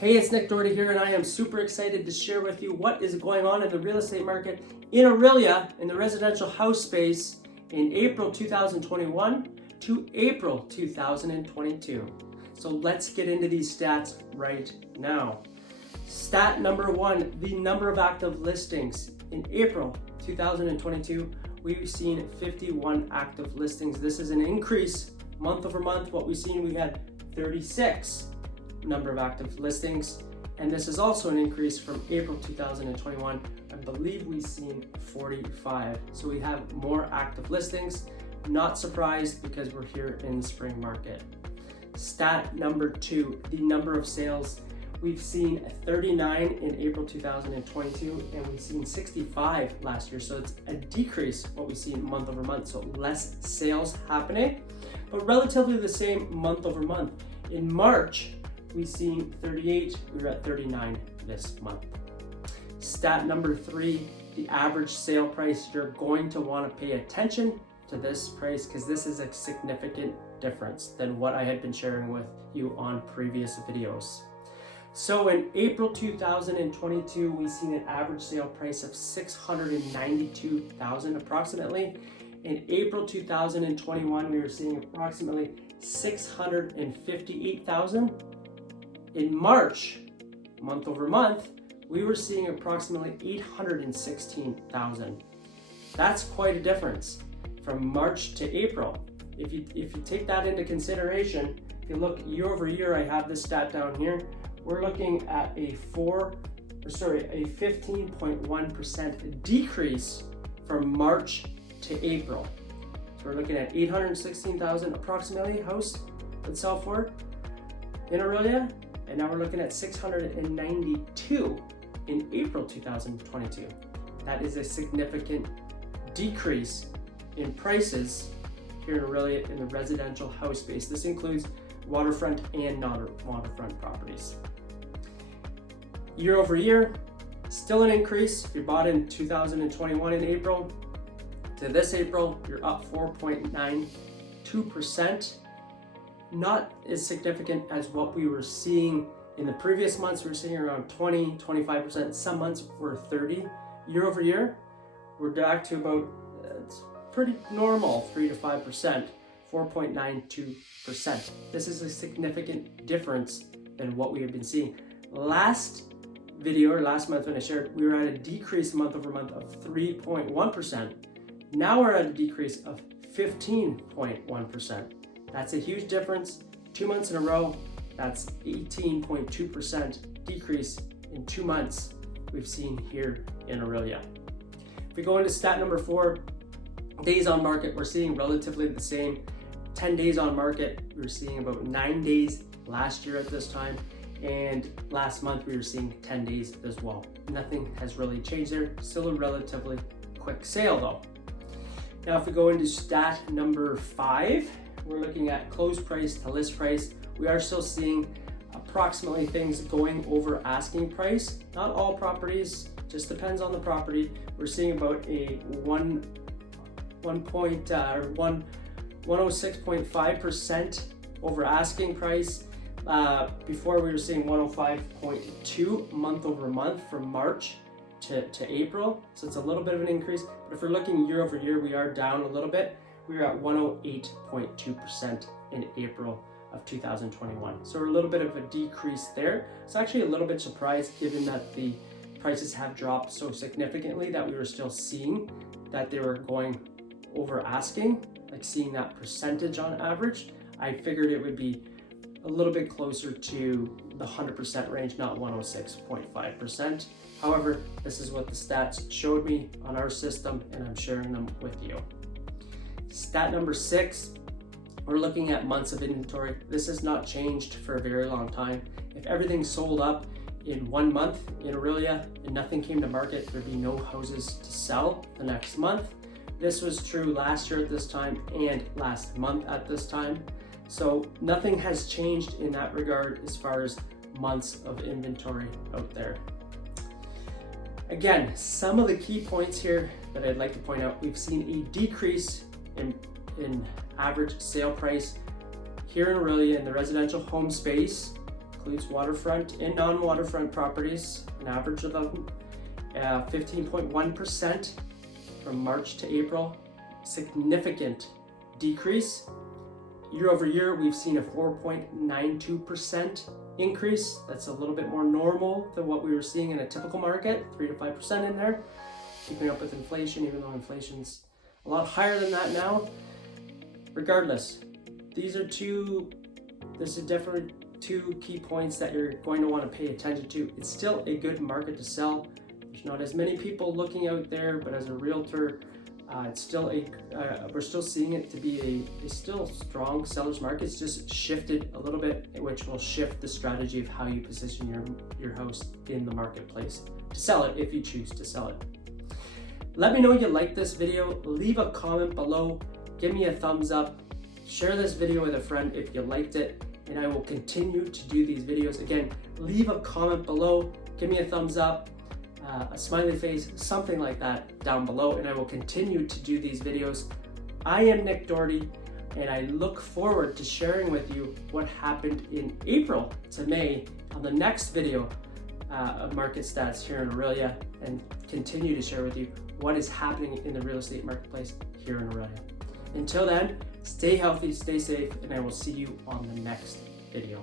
Hey, it's Nick Doherty here, and I am super excited to share with you what is going on in the real estate market in Orillia in the residential house space in April 2021 to April 2022. So let's get into these stats right now. Stat number one, the number of active listings. In April 2022, we've seen 51 active listings. This is an increase month over month. What we've seen, we had 36 number of active listings, and this is also an increase from April 2021. I believe we've seen 45. So we have more active listings. Not surprised because we're here in the spring market. Stat number two, the number of sales. We've seen 39 in April 2022, and we've seen 65 last year. So it's a decrease what we've seen month over month. So less sales happening, but relatively the same month over month. In March, we've seen 38, we were at 39 this month. Stat number three, the average sale price. You're going to want to pay attention to this price because this is a significant difference than what I had been sharing with you on previous videos. So in April 2022, we've seen an average sale price of $692,000 approximately. In April 2021, we were seeing approximately $658,000. In March, month over month, we were seeing approximately $816,000. That's quite a difference from March to April. If you take that into consideration, if you look year over year, I have this stat down here. We're looking at a 15.1% decrease from March to April. So we're looking at 816,000 approximately house would sell for in Orillia, and now we're looking at 692 in April 2022. That is a significant decrease in prices here in Orillia in the residential house space. This includes waterfront and non-waterfront properties. Year over year, still an increase. If you bought in 2021 in April to this April, you're up 4.92%. Not as significant as what we were seeing in the previous months. We were seeing around 20, 25%. Some months were 30. Year over year, we're back to about, it's pretty normal, 3 to 5%, 4.92%. This is a significant difference than what we have been seeing. Last video, or last month when I shared, we were at a decrease month over month of 3.1%. Now we're at a decrease of 15.1%. That's a huge difference. 2 months in a row, that's 18.2% decrease in 2 months we've seen here in Orillia. If we go into stat number four, days on market, we're seeing relatively the same. 10 days on market, we were seeing about 9 days last year at this time, and last month we were seeing 10 days as well. Nothing has really changed there. Still a relatively quick sale though. Now if we go into stat number five, we're looking at close price to list price. We are still seeing approximately things going over asking price. Not all properties, just depends on the property. We're seeing about a 106.5% over asking price. Before we were seeing 105.2 month over month from March to April. So it's a little bit of an increase. But if we're looking year over year, we are down a little bit. We were at 108.2% in April of 2021. So we're a little bit of a decrease there. It's actually a little bit surprised given that the prices have dropped so significantly that we were still seeing that they were going over asking, like seeing that percentage on average. I figured it would be a little bit closer to the 100% range, not 106.5%. However, this is what the stats showed me on our system, and I'm sharing them with you. Stat number six, we're looking at months of inventory. This has not changed for a very long time. If everything sold up in 1 month in Orillia and nothing came to market, there'd be no houses to sell the next month. This was true last year at this time and last month at this time. So nothing has changed in that regard as far as months of inventory out there. Again, some of the key points here that I'd like to point out, we've seen a decrease in average sale price here in Orillia in the residential home space. includes waterfront and non-waterfront properties, an average of 15.1% from March to April, significant decrease. Year over year, we've seen a 4.92% increase. That's a little bit more normal than what we were seeing in a typical market, 3 to 5% in there, keeping up with inflation, even though inflation's a lot higher than that now. Regardless, this is definitely two key points that you're going to want to pay attention to. It's still a good market to sell. There's not as many people looking out there, but as a realtor, it's still we're still seeing it to be a still strong seller's market. It's just shifted a little bit, which will shift the strategy of how you position your house in the marketplace to sell it if you choose to sell it. Let me know you like this video. Leave a comment below. Give me a thumbs up. Share this video with a friend if you liked it, and I will continue to do these videos. Again, leave a comment below. Give me a thumbs up. A smiley face, something like that down below, and I will continue to do these videos. I am Nick Doherty, and I look forward to sharing with you what happened in April to May on the next video of market stats here in Orillia, and continue to share with you what is happening in the real estate marketplace here in Orillia. Until then, stay healthy, stay safe, and I will see you on the next video.